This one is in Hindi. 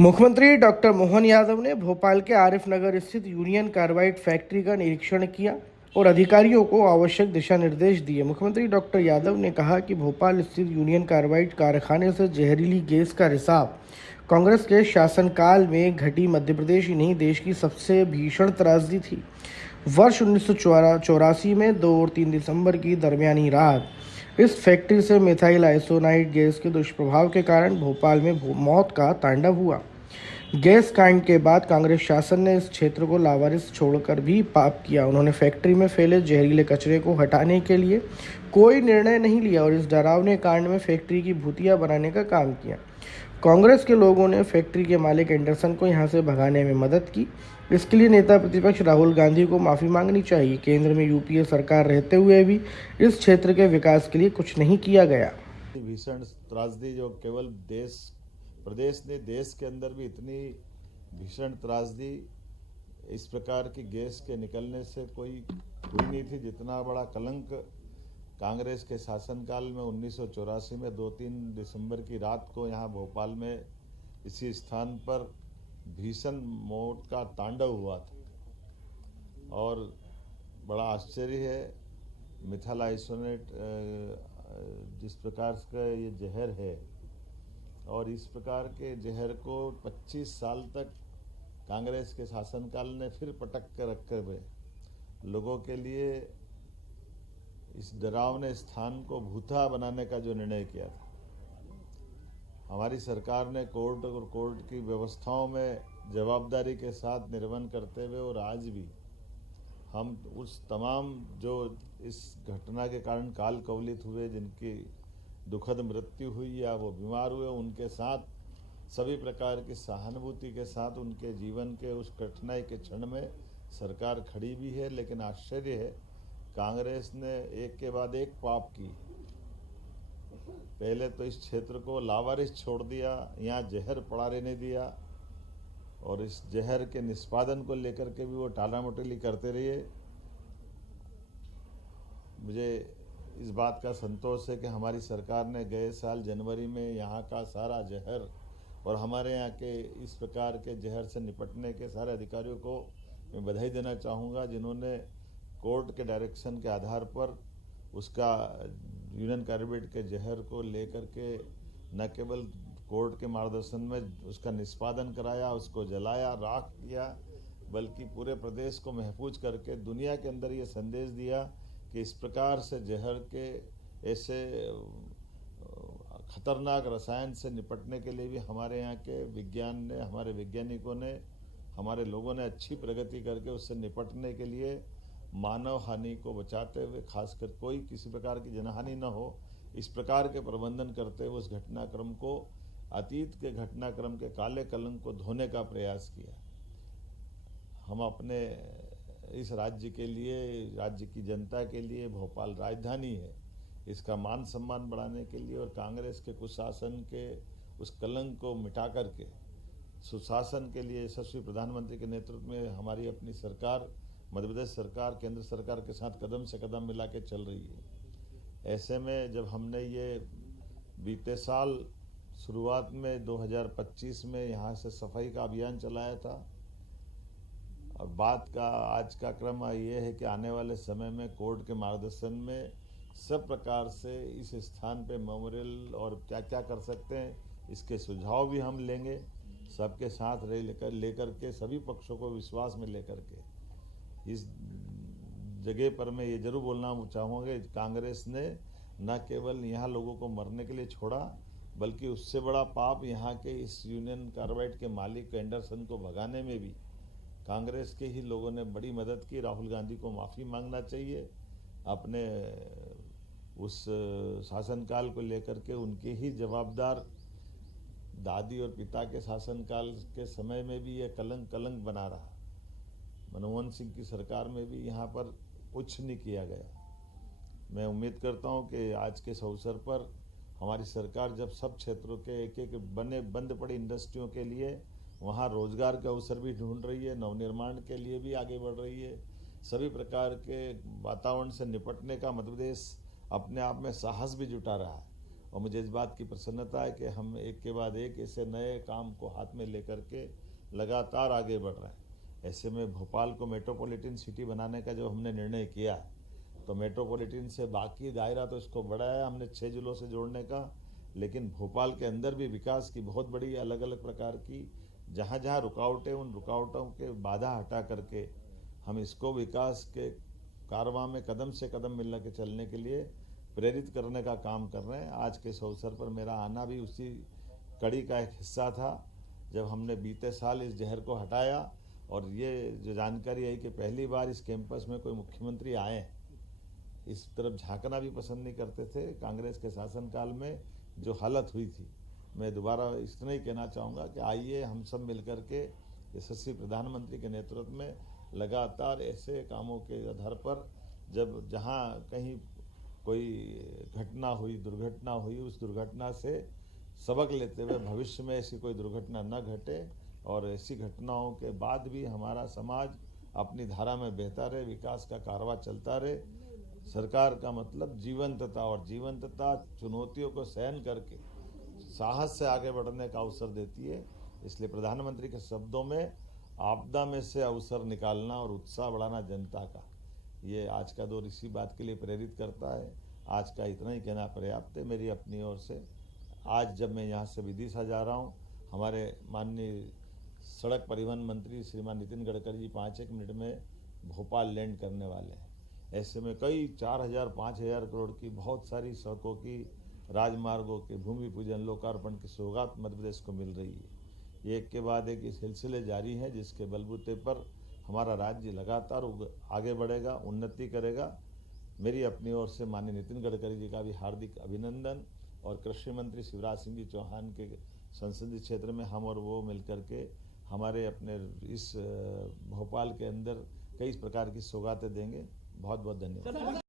मुख्यमंत्री डॉक्टर मोहन यादव ने भोपाल के आरिफ नगर स्थित यूनियन कार्बाइड फैक्ट्री का निरीक्षण किया और अधिकारियों को आवश्यक दिशा निर्देश दिए। मुख्यमंत्री डॉक्टर यादव ने कहा कि भोपाल स्थित यूनियन कार्बाइड कारखाने से जहरीली गैस का रिसाव कांग्रेस के शासनकाल में घटी मध्य प्रदेश ही नहीं देश की सबसे भीषण त्रासदी थी। वर्ष 1984 में 2 और 3 दिसंबर की दरमियानी रात इस फैक्ट्री से मिथाइल आइसोनाइड गैस के दुष्प्रभाव के कारण भोपाल में मौत का तांडव हुआ। गैस कांड के बाद कांग्रेस शासन ने इस क्षेत्र को लावारिस छोड़कर भी पाप किया। उन्होंने फैक्ट्री में फैले जहरीले कचरे को हटाने के लिए कोई निर्णय नहीं लिया और इस डरावने कांड में फैक्ट्री की भूतिया बनाने का काम किया। कांग्रेस के लोगों ने फैक्ट्री के मालिक एंडरसन को यहां से भगाने में मदद की। इसके लिए नेता प्रतिपक्ष राहुल गांधी को माफी मांगनी चाहिए। केंद्र में यूपीए सरकार रहते हुए भी इस क्षेत्र के विकास के लिए कुछ नहीं किया गया। भीषण त्रासदी जो केवल प्रदेश ने देश के अंदर भी इतनी भीषण त्रासदी इस प्रकार की गैस के निकलने से कोई हुई नहीं थी। जितना बड़ा कलंक कांग्रेस के शासनकाल में 1984 में 2-3 दिसंबर की रात को यहाँ भोपाल में इसी स्थान पर भीषण मौत का तांडव हुआ था। और बड़ा आश्चर्य है, मिथाइल आइसोनेट जिस प्रकार का ये जहर है और इस प्रकार के जहर को 25 साल तक कांग्रेस के शासनकाल ने फिर पटक कर रखे हुए लोगों के लिए इस डरावने स्थान को भूता बनाने का जो निर्णय किया था। हमारी सरकार ने कोर्ट और कोर्ट की व्यवस्थाओं में जवाबदारी के साथ निर्वहन करते हुए और आज भी हम उस तमाम जो इस घटना के कारण काल कवलित हुए, जिनकी दुखद मृत्यु हुई या वो बीमार हुए, उनके साथ सभी प्रकार की सहानुभूति के साथ उनके जीवन के उस कठिनाई के क्षण में सरकार खड़ी भी है। लेकिन आश्चर्य है, कांग्रेस ने एक के बाद एक पाप की। पहले तो इस क्षेत्र को लावारिस छोड़ दिया, यहाँ जहर पड़ा रहने दिया और इस जहर के निष्पादन को लेकर के भी वो टालामटोली करते रहे। मुझे इस बात का संतोष है कि हमारी सरकार ने गए साल जनवरी में यहाँ का सारा जहर और हमारे यहाँ के इस प्रकार के जहर से निपटने के सारे अधिकारियों को मैं बधाई देना चाहूँगा, जिन्होंने कोर्ट के डायरेक्शन के आधार पर उसका यूनियन कार्बाइड के जहर को लेकर के न केवल कोर्ट के मार्गदर्शन में उसका निष्पादन कराया, उसको जलाया, राख किया, बल्कि पूरे प्रदेश को महफूज करके दुनिया के अंदर ये संदेश दिया कि इस प्रकार से जहर के ऐसे खतरनाक रसायन से निपटने के लिए भी हमारे यहाँ के विज्ञान ने, हमारे वैज्ञानिकों ने, हमारे लोगों ने अच्छी प्रगति करके उससे निपटने के लिए मानव हानि को बचाते हुए, खासकर कोई किसी प्रकार की जनहानि न हो, इस प्रकार के प्रबंधन करते हुए उस घटनाक्रम को, अतीत के घटनाक्रम के काले कलंक को धोने का प्रयास किया। हम अपने इस राज्य के लिए, राज्य की जनता के लिए, भोपाल राजधानी है, इसका मान सम्मान बढ़ाने के लिए और कांग्रेस के कुशासन के उस कलंक को मिटा करके सुशासन के लिए यशस्वी प्रधानमंत्री के नेतृत्व में हमारी अपनी सरकार, मध्य प्रदेश सरकार केंद्र सरकार के साथ कदम से कदम मिला के चल रही है। ऐसे में जब हमने ये बीते साल शुरुआत में 2025 में यहाँ से सफाई का अभियान चलाया था और बात का आज का क्रम ये है कि आने वाले समय में कोर्ट के मार्गदर्शन में सब प्रकार से इस स्थान पे मेमोरियल और क्या क्या कर सकते हैं, इसके सुझाव भी हम लेंगे। सबके साथ लेकर के सभी पक्षों को विश्वास में लेकर के इस जगह पर मैं ये जरूर बोलना चाहूँगा, कांग्रेस ने न केवल यहाँ लोगों को मरने के लिए छोड़ा, बल्कि उससे बड़ा पाप यहाँ के इस यूनियन कार्बाइड के मालिक एंडरसन को भगाने में भी कांग्रेस के ही लोगों ने बड़ी मदद की। राहुल गांधी को माफ़ी मांगना चाहिए। अपने उस शासनकाल को लेकर के उनके ही जवाबदार दादी और पिता के शासनकाल के समय में भी ये कलंक बना रहा। मनमोहन सिंह की सरकार में भी यहाँ पर कुछ नहीं किया गया। मैं उम्मीद करता हूँ कि आज के इस अवसर पर हमारी सरकार जब सब क्षेत्रों के एक एक बंद पड़ी इंडस्ट्रियों के लिए वहाँ रोजगार के अवसर भी ढूंढ रही है, नवनिर्माण के लिए भी आगे बढ़ रही है, सभी प्रकार के वातावरण से निपटने का मध्य प्रदेश अपने आप में साहस भी जुटा रहा है और मुझे इस बात की प्रसन्नता है कि हम एक के बाद एक ऐसे नए काम को हाथ में लेकर के लगातार आगे बढ़ रहे हैं। ऐसे में भोपाल को मेट्रोपॉलिटन सिटी बनाने का जो हमने निर्णय किया है, तो मेट्रोपॉलिटन से बाकी दायरा तो इसको बढ़ाया हमने 6 जिलों से जोड़ने का, लेकिन भोपाल के अंदर भी विकास की बहुत बड़ी अलग अलग प्रकार की जहाँ जहाँ रुकावटें, उन रुकावटों के बाधा हटा करके हम इसको विकास के कारवां में कदम से कदम मिलने के चलने के लिए प्रेरित करने का काम कर रहे हैं। आज के इस अवसर पर मेरा आना भी उसी कड़ी का एक हिस्सा था, जब हमने बीते साल इस जहर को हटाया और ये जो जानकारी आई कि पहली बार इस कैंपस में कोई मुख्यमंत्री आए, इस तरफ झांकना भी पसंद नहीं करते थे। कांग्रेस के शासनकाल में जो हालत हुई थी, मैं दोबारा इतना ही कहना चाहूँगा कि आइए हम सब मिलकर के यशस्वी प्रधानमंत्री के नेतृत्व में लगातार ऐसे कामों के आधार पर जब जहाँ कहीं कोई घटना हुई, दुर्घटना हुई, उस दुर्घटना से सबक लेते हुए भविष्य में ऐसी कोई दुर्घटना न घटे और ऐसी घटनाओं के बाद भी हमारा समाज अपनी धारा में बहता रहे, विकास का कारवां चलता रहे। सरकार का मतलब जीवंतता, और जीवंतता चुनौतियों को सहन करके साहस से आगे बढ़ने का अवसर देती है। इसलिए प्रधानमंत्री के शब्दों में आपदा में से अवसर निकालना और उत्साह बढ़ाना जनता का, ये आज का दौर इसी बात के लिए प्रेरित करता है। आज का इतना ही कहना पर्याप्त है मेरी अपनी ओर से। आज जब मैं यहाँ से विदिशा जा रहा हूँ, हमारे माननीय सड़क परिवहन मंत्री श्रीमान नितिन गडकरी जी 5-1 मिनट में भोपाल लैंड करने वाले हैं। ऐसे में कई 4,000-5,000 करोड़ की बहुत सारी सड़कों की, राजमार्गों के भूमि पूजन, लोकार्पण की सौगात मध्य प्रदेश को मिल रही है। एक के बाद एक सिलसिले जारी हैं, जिसके बलबूते पर हमारा राज्य लगातार आगे बढ़ेगा, उन्नति करेगा। मेरी अपनी ओर से माननीय नितिन गडकरी जी का भी हार्दिक अभिनंदन, और कृषि मंत्री शिवराज सिंह जी चौहान के संसदीय क्षेत्र में हम और वो मिलकर के हमारे अपने इस भोपाल के अंदर कई प्रकार की सौगातें देंगे। बहुत बहुत धन्यवाद।